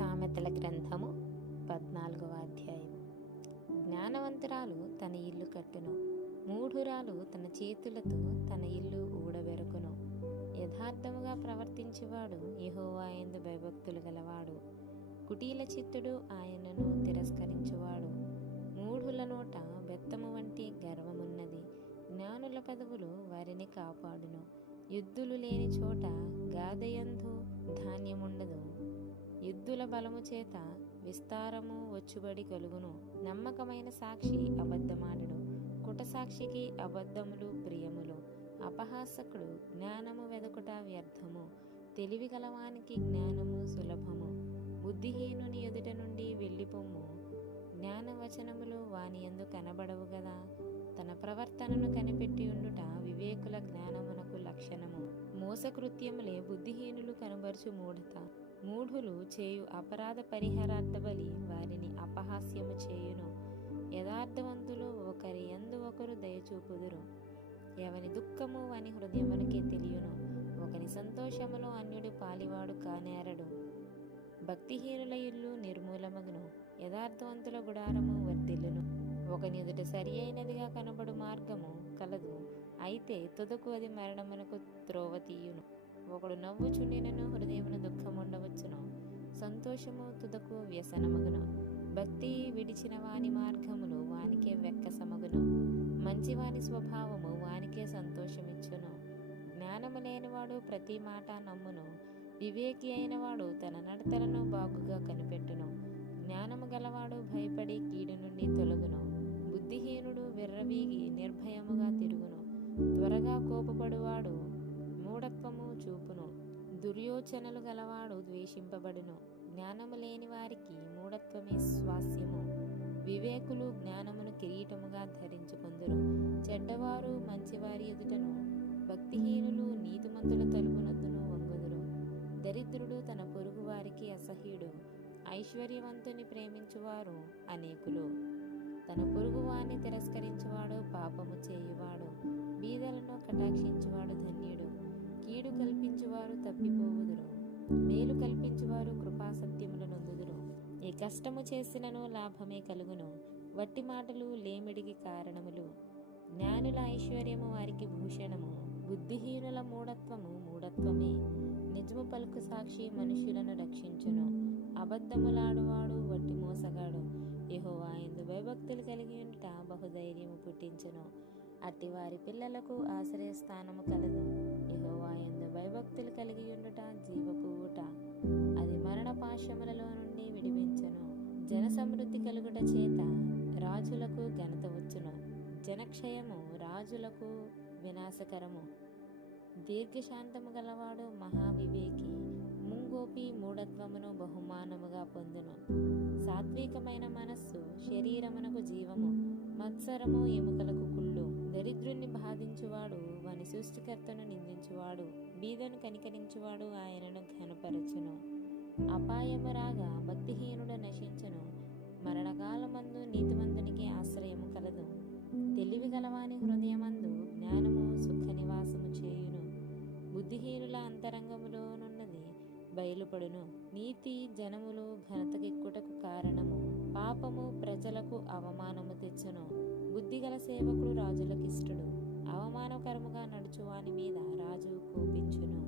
సామెతల గ్రంథము 14వ అధ్యాయం. జ్ఞానవంతురాలు తన ఇల్లు కట్టును, మూఢురాలు తన చేతులతో తన ఇల్లు ఊడబెరుకును. యథార్థముగా ప్రవర్తించువాడు యెహోవా యందు భయభక్తులు గలవాడు. కుటీల చిత్తుడు ఆయనను తిరస్కరించువాడు. మూఢుల నోట బెత్తము వంటి గర్వమున్నది. జ్ఞానుల పదవులు వారిని కాపాడును. యుద్ధులు లేని చోట గాదయందు ధాన్యముండదు. యుద్ధుల బలము చేత విస్తారము వచ్చుబడి కలుగును. నమ్మకమైన సాక్షి అబద్ధమాడడు. కుటసాక్షికి అబద్ధములు ప్రియములు. అపహాసకుడు జ్ఞానము వెదకుట వ్యర్థము. తెలివి గలవానికి జ్ఞానము సులభము. బుద్ధిహీనుని ఎదుట నుండి వెళ్ళిపొమ్ము. జ్ఞానవచనములు వాని యందు కనబడవు గదా. తన ప్రవర్తనను కనిపెట్టి ఉండుట వివేకుల జ్ఞానమునకు లక్షణము. మోసకృత్యములే బుద్ధిహీనులు కనబరుచు మూఢత. మూఢులు చేయు అపరాధ పరిహారార్థ బలి వారిని అపహాస్యము చేయును. యథార్థవంతులు ఒకరి యందు ఒకరు దయచూపుదురు. ఎవని దుఃఖము వాని హృదయమునకే తెలియను. ఒకని సంతోషములో అన్యుడు పాలివాడు కానేరడు. భక్తిహీనుల ఇల్లు నిర్మూలమగును. యథార్థవంతుల గుడారము వర్ధిల్లును. ఒకని ఎదుట సరి అయినదిగా కనబడు మార్గము కలదు, అయితే తుదకు అది మరణమునకు త్రోవ తీయును. ఒకడు నవ్వుచుండినను హృదయమున దుఃఖముండవచ్చును. సంతోషము తుదకు వ్యసనమగును. భక్తి విడిచిన వాని మార్గములు వానికే వెక్కసమగును. మంచివాని స్వభావము వానికే సంతోషమిచ్చును. జ్ఞానము లేనివాడు ప్రతి మాట నమ్మును. వివేకి అయినవాడు తన నడతలను బాగుగా కనిపెట్టును. జ్ఞానము గలవాడు భయపడి కీడు నుండి తొలగును. బుద్ధిహీనుడు విర్రవీగి నిర్భయముగా తిరుగును. త్వరగా కోపపడువాడు మూఢత్వము చూపును. దుర్యోచనలు గలవాడు ద్వేషింపబడును. జ్ఞానము లేని వారికి మూఢత్వమే స్వాస్యము. వివేకులు జ్ఞానమును కిరీటముగా ధరించుకొందురు. చెడ్డవారు మంచివారి ఎదుటను, భక్తిహీనులు నీతిమంతుల తలుపునొద్దును వంగుదురు. దరిద్రుడు తన పొరుగు వారికి అసహ్యుడు. ఐశ్వర్యవంతుని ప్రేమించువారు అనేకులు. తన పొరుగువాన్ని తిరస్కరించువాడు పాపము చేయువాడు. బీదలను కటాక్షించువాడు ధన్యుడు. కీడు కల్పించువారు తప్పిపోవుదురు. మేలు కల్పించువారు కృపాసత్యములు నొందుదురు. ఏ కష్టము చేసినను లాభమే కలుగును. వట్టి మాటలు లేమిడికి కారణములు. జ్ఞానుల ఐశ్వర్యము వారికి భూషణము. బుద్ధిహీనుల మూఢత్వము మూఢత్వమే. నిజము పలుకు సాక్షి మనుష్యులను రక్షించును. అబద్ధములాడువాడు వట్టి మోసగాడు. యెహోవా యందు భయభక్తులు కలిగి ఉండుట బహుధైర్యము పుట్టించును. అట్టివారి పిల్లలకు ఆశ్రయస్థానము కలదు. యెహోవా యందు భయభక్తులు కలిగి ఉండుట జీవపు ఊట. అది మరణ పాశములలో నుండి విడిపించును. జన సమృద్ధి కలుగుట చేత రాజులకు ఘనత వచ్చును. జనక్షయము రాజులకు వినాశకరము. దీర్ఘశాంతము గలవాడు మహావివేకి. ముంగోపి మూఢత్వమును బహుమానముగా పొందును. సాత్వికమైన మనస్సు శరీరమునకు జీవము. మత్సరము ఎముకలకు కుళ్ళు. దరిద్రుణ్ణి బాధించువాడు వాని సృష్టికర్తను నిందించువాడు. బీదను కనికరించువాడు ఆయనను ఘనపరచును. అపాయము రాగా భక్తిహీనుడు నశించును. మరణకాలమందు నీతిమంతునికి ఆశ్రయము కలదు. తెలివి గలవాని హృదయమందు జ్ఞానము సుఖ నివాసము చేయును. బుద్ధిహీనుల అంతరంగములోనున్నది బయలుపడును. నీతి జనములు ఘనతకెక్కుటకు కారణము. పాపము ప్రజలకు అవమానము తెచ్చును. బుద్ధిగల సేవకుడు రాజులకిష్టుడు. అవమానకరముగా నడుచువాని మీద రాజు కోపించును.